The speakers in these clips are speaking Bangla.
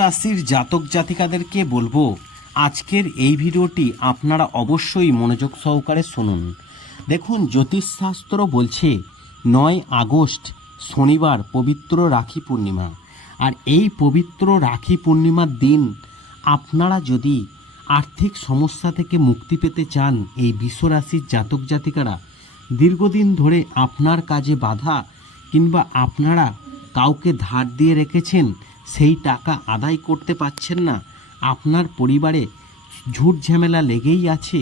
রাশির জাতক জাতিকাদেরকে বলব, আজকের এই ভিডিওটি আপনারা অবশ্যই মনোযোগ সহকারে শুনুন। দেখুন, জ্যোতিষশাস্ত্র বলছে, নয় আগস্ট, শনিবার পবিত্র রাখি পূর্ণিমা। আর এই পবিত্র রাখি পূর্ণিমার দিন আপনারা যদি আর্থিক সমস্যা থেকে মুক্তি পেতে চান, এই বিশ্বরাশির জাতক জাতিকারা, দীর্ঘদিন ধরে আপনার কাজে বাধা কিংবা আপনারা কাউকে ধার দিয়ে রেখেছেন সেই টাকা আদায় করতে পারছেন না। আপনার পরিবারে ঝুট ঝামেলা লেগেই আছে।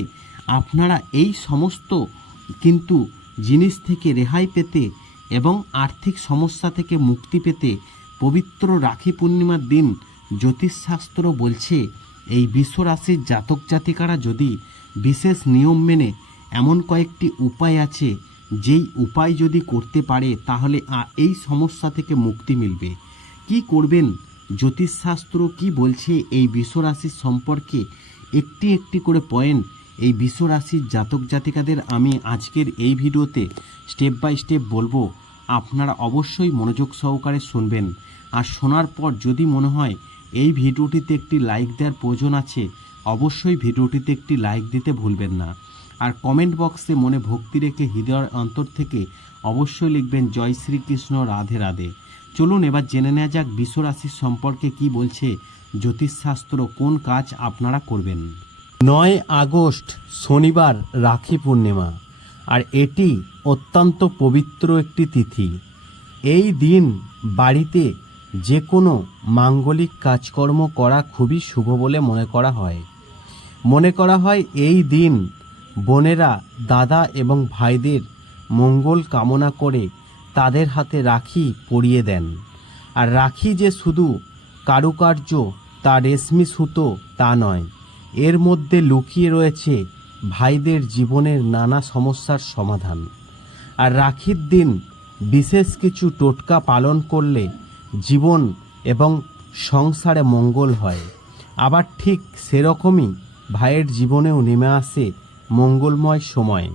আপনারা এই সমস্ত কিন্তু জিনিস থেকে রেহাই পেতে এবং আর্থিক সমস্যা থেকে মুক্তি পেতে পবিত্র রাখি পূর্ণিমার দিন জ্যোতিষশাস্ত্র বলছে, এই বিশ্বরাশির জাতক জাতিকারা যদি বিশেষ নিয়ম মেনে এমন কয়েকটি উপায় আছে, যেই উপায় যদি করতে পারে, তাহলে এই সমস্যা থেকে মুক্তি মিলবে। কি করবেন? জ্যোতিষশাস্ত্র কি বলছে এই বিশ্বরাশির সম্পর্কে? একটি একটি করে পয়েন্ট এই বিশ্বরাশির জাতক জাতিকাদের আমি আজকের এই ভিডিওতে স্টেপ বাই স্টেপ বলব। আপনারা অবশ্যই মনোযোগ সহকারে শুনবেন। আর শোনার পর যদি মনে হয় এই ভিডিওটিতে একটি লাইক দেওয়ার প্রয়োজন আছে, অবশ্যই ভিডিওটিতে একটি লাইক দিতে ভুলবেন না। আর কমেন্ট বক্সে মনে ভক্তি রেখে হৃদয়ের অন্তর থেকে অবশ্যই লিখবেন, জয় শ্রীকৃষ্ণ, রাধে রাধে। চলুন এবার জেনে নেওয়া যাক বিশ্বরাশির সম্পর্কে কি বলছে জ্যোতিষশাস্ত্র, কোন কাজ আপনারা করবেন? নয় আগস্ট, শনিবার রাখি পূর্ণিমা, আর এটি অত্যন্ত পবিত্র একটি তিথি। এই দিন বাড়িতে যে কোনো মাঙ্গলিক কাজকর্ম করা খুবই শুভ বলে মনে করা হয়। মনে করা হয় এই দিন বোনেরা দাদা এবং ভাইদের মঙ্গল কামনা করে তাদের হাতে রাখি পরিয়ে দেন। আর রাখি যে শুধু কারুকার্য, তা রেশমি সুতো, তা নয়, এর মধ্যে লুকিয়ে রয়েছে ভাইদের জীবনের নানা সমস্যার সমাধান। আর রাখির দিন বিশেষ কিছু টোটকা পালন করলে জীবন এবং সংসারে মঙ্গল হয়। আবার ঠিক সেরকমই ভাইয়ের জীবনেও নেমে আসে মঙ্গলময় সময়।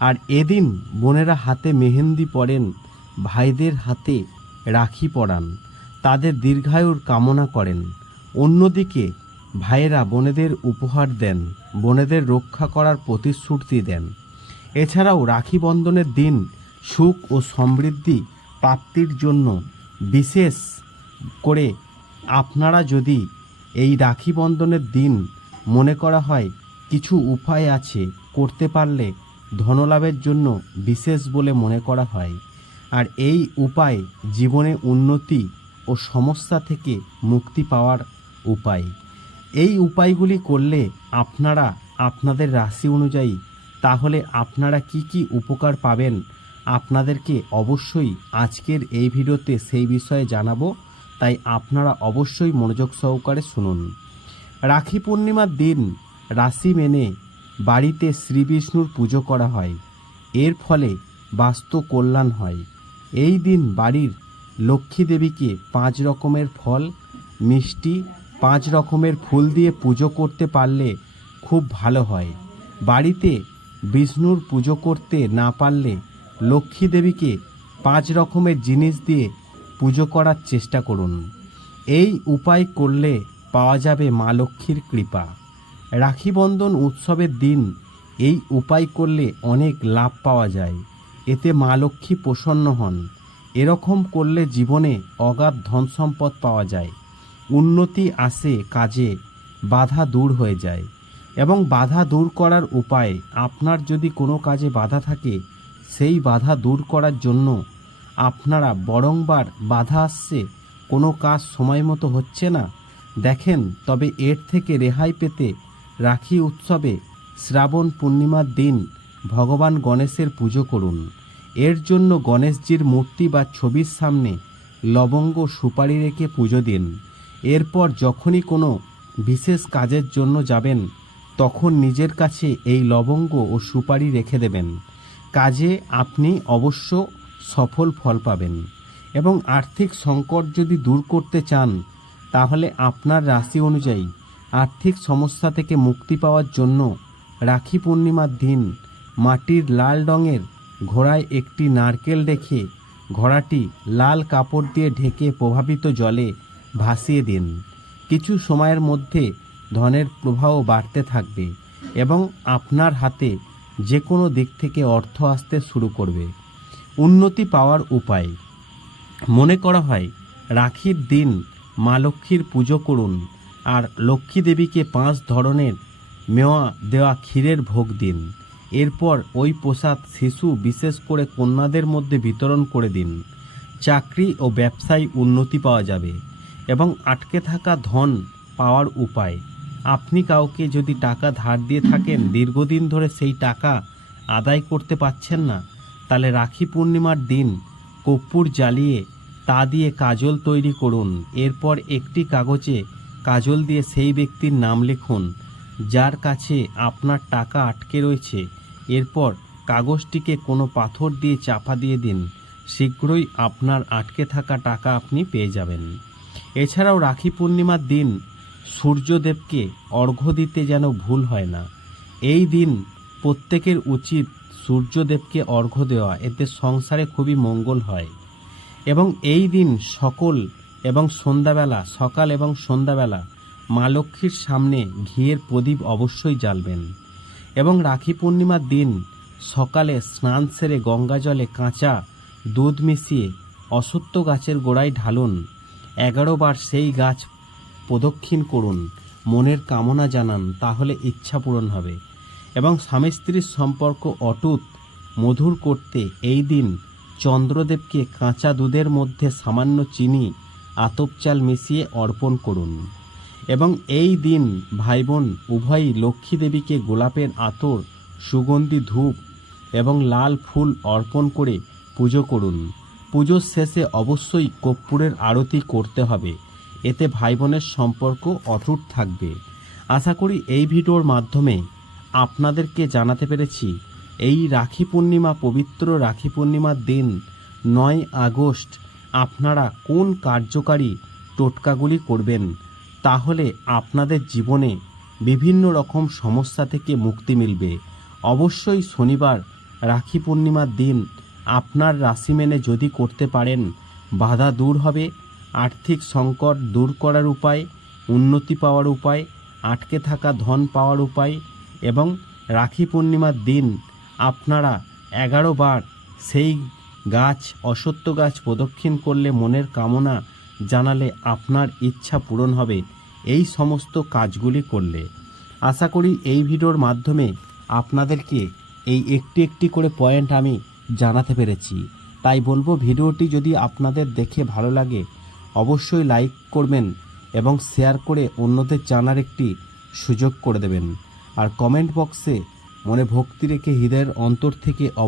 আর এদিন বোনেরা হাতে মেহেন্দি পরেন ভাইদের হাতে রাখি পরান, তাদের দীর্ঘায়ুর কামনা করেন। অন্যদিকে, ভাইয়েরা বোনেদের উপহার দেন, বোনেদের রক্ষা করার প্রতিশ্রুতি দেন। এছাড়াও রাখি বন্ধনের দিন সুখ ও সমৃদ্ধি প্রাপ্তির জন্য বিশেষ করে আপনারা যদি এই রাখি বন্ধনের দিন মনে করা হয়, কিছু উপায় আছে করতে পারলে ধনলাভের জন্য বিশেষ বলে মনে করা হয়। আর এই উপায় জীবনে উন্নতি ও সমস্যা থেকে মুক্তি পাওয়ার উপায়। এই উপায়গুলি করলে আপনারা আপনাদের রাশি অনুযায়ী তাহলে আপনারা কি কি উপকার পাবেন আপনাদেরকে অবশ্যই আজকের এই ভিডিওতে সেই বিষয়ে জানাব, তাই আপনারা অবশ্যই মনোযোগ সহকারে শুনুন। রাখি পূর্ণিমার দিন রাশি মেনে বাড়িতে শ্রীবিষ্ণুর পুজো করা হয়। এর ফলে বাস্তু কল্যাণ হয়। এই দিন বাড়ির লক্ষ্মী দেবীকে পাঁচ রকমের ফল, মিষ্টি, পাঁচ রকমের ফুল দিয়ে পুজো করতে পারলে খুব ভালো হয়। বাড়িতে বিষ্ণুর পুজো করতে না পারলে লক্ষ্মী দেবীকে পাঁচ রকমের জিনিস দিয়ে পুজো করার চেষ্টা করুন। এই উপায় করলে পাওয়া যাবে মা লক্ষ্মীর কৃপা। রাখি বন্ধন উৎসবের দিন এই উপায় করলে অনেক লাভ পাওয়া যায়। এতে মা লক্ষ্মী প্রসন্ন হন। এরকম করলে জীবনে অগাধ ধন সম্পদ পাওয়া যায়। উন্নতি আসে কাজে, বাধা দূর হয়ে যায়। এবং বাধা দূর করার উপায় আপনার যদি কোনো কাজে বাধা থাকে, সেই বাধা দূর করার জন্য আপনারা বরংবার বাধা আসছে, কোনো কাজ সময় মতো হচ্ছে না। দেখেন, তবে এর থেকে রেহাই পেতে রাখি উৎসবে শ্রাবণ পূর্ণিমার দিন ভগবান গণেশের পুজো করুন। এর জন্য গণেশজির মূর্তি বা ছবির সামনে লবঙ্গ সুপারি রেখে পুজো দিন। এরপর যখনই কোনো বিশেষ কাজের জন্য যাবেন, তখন নিজের কাছে এই লবঙ্গ ও সুপারি রেখে দেবেন। কাজে আপনি অবশ্য সফল ফল পাবেন এবং আর্থিক সংকট যদি দূর করতে চান, তাহলে আপনার রাশি অনুযায়ী আর্থিক সমস্যা থেকে মুক্তি পাওয়ার জন্য রাখি পূর্ণিমার দিন মাটির লাল রঙের ঘোড়ায় একটি নারকেল রেখে ঘোড়াটি লাল কাপড় দিয়ে ঢেকে প্রভাবিত জলে ভাসিয়ে দিন। কিছু সময়ের মধ্যে ধনের প্রবাহ বাড়তে থাকবে এবং আপনার হাতে যে কোনো দিক থেকে অর্থ আসতে শুরু করবে। উন্নতি পাওয়ার উপায়। মনে করা হয়, রাখির দিন মা লক্ষ্মীর পুজো করুন আর লক্ষ্মী দেবীকে পাঁচ ধরনের মেওয়া দেওয়া ক্ষীরের ভোগ দিন। এরপর ওই প্রসাদ শিশু বিশেষ করে কন্যাদের মধ্যে বিতরণ করে দিন। চাকরি ও ব্যবসায় উন্নতি পাওয়া যাবে এবং আটকে থাকা ধন পাওয়ার উপায়। আপনি কাউকে যদি টাকা ধার দিয়ে থাকেন, দীর্ঘদিন ধরে সেই টাকা আদায় করতে পারছেন না, তাহলে রাখি পূর্ণিমার দিন কর্পূর জ্বালিয়ে তা দিয়ে কাজল তৈরি করুন। এরপর একটি কাগজে কাজল দিয়ে সেই ব্যক্তির নাম লিখুন, যার কাছে আপনার টাকা আটকে রয়েছে। এরপর কাগজটিকে কোনো পাথর দিয়ে চাপা দিয়ে দিন। শীঘ্রই আপনার আটকে থাকা টাকা আপনি পেয়ে যাবেন। এছাড়াও রাখি পূর্ণিমার দিন সূর্যদেবকে অর্ঘ্য দিতে যেন ভুল হয় না। এই দিন প্রত্যেকের উচিত সূর্যদেবকে অর্ঘ্য দেওয়া। এতে সংসারে খুবই মঙ্গল হয়। এবং এই দিন সকল এবং সন্ধ্যাবেলা, সকাল এবং সন্ধ্যাবেলা মা লক্ষ্মীর সামনে ঘিয়ের প্রদীপ অবশ্যই জ্বালবেন। এবং রাখি পূর্ণিমার দিন সকালে স্নান সেরে গঙ্গা জলে কাঁচা দুধ মিশিয়ে অসত্য গাছের গোড়ায় ঢালুন। এগারো বার সেই গাছ প্রদক্ষিণ করুন। মনের কামনা জানান, তাহলে ইচ্ছা পূরণ হবে। এবং স্বামী স্ত্রীর সম্পর্ক অটুট, মধুর করতে এই দিন চন্দ্রদেবকে কাঁচা দুধের মধ্যে সামান্য চিনি, আতপ চাল মিশিয়ে অর্পণ করুন। এবং এই দিন ভাই বোন উভয়ই লক্ষ্মী দেবীকে গোলাপের আতর, সুগন্ধি ধূপ এবং লাল ফুল অর্পণ করে পুজো করুন। পুজোর শেষে অবশ্যই কর্পূরের আরতি করতে হবে। এতে ভাই বোনের সম্পর্ক অটুট থাকবে। আশা করি এই ভিডিওর মাধ্যমে আপনাদেরকে জানাতে পেরেছি, এই রাখি পূর্ণিমা, পবিত্র রাখি পূর্ণিমার দিন নয় আগস্ট আপনারা কোন কার্যকারী টোটকাগুলি করবেন? তাহলে আপনাদের জীবনে বিভিন্ন রকম সমস্যা থেকে মুক্তি মিলবে। অবশ্যই শনিবার রাখি পূর্ণিমার দিন আপনার রাশি মেনে যদি করতে পারেন, বাধা দূর হবে, আর্থিক সংকট দূর করার উপায়, উন্নতি পাওয়ার উপায়, আটকে থাকা ধন পাওয়ার উপায় এবং রাখি পূর্ণিমার দিন আপনারা এগারো বার সেই গাছ অসত্য গাছ প্রদক্ষিণ করলে মনের কামনা জানালে আপনার ইচ্ছা পূরণ হবে। এই সমস্ত কাজগুলি করলে। আশা করি এই ভিডিওর মাধ্যমে আপনাদেরকে এই একটি একটি করে পয়েন্ট আমি জানাতে পেরেছি। তাই বলব, ভিডিওটি যদি আপনাদের দেখে ভালো লাগে, অবশ্যই লাইক করবেন এবং শেয়ার করে অন্যদের জানার একটি সুযোগ করে দেবেন। আর কমেন্ট বক্সে মনে ভক্তি রেখে হৃদয়ের অন্তর থেকে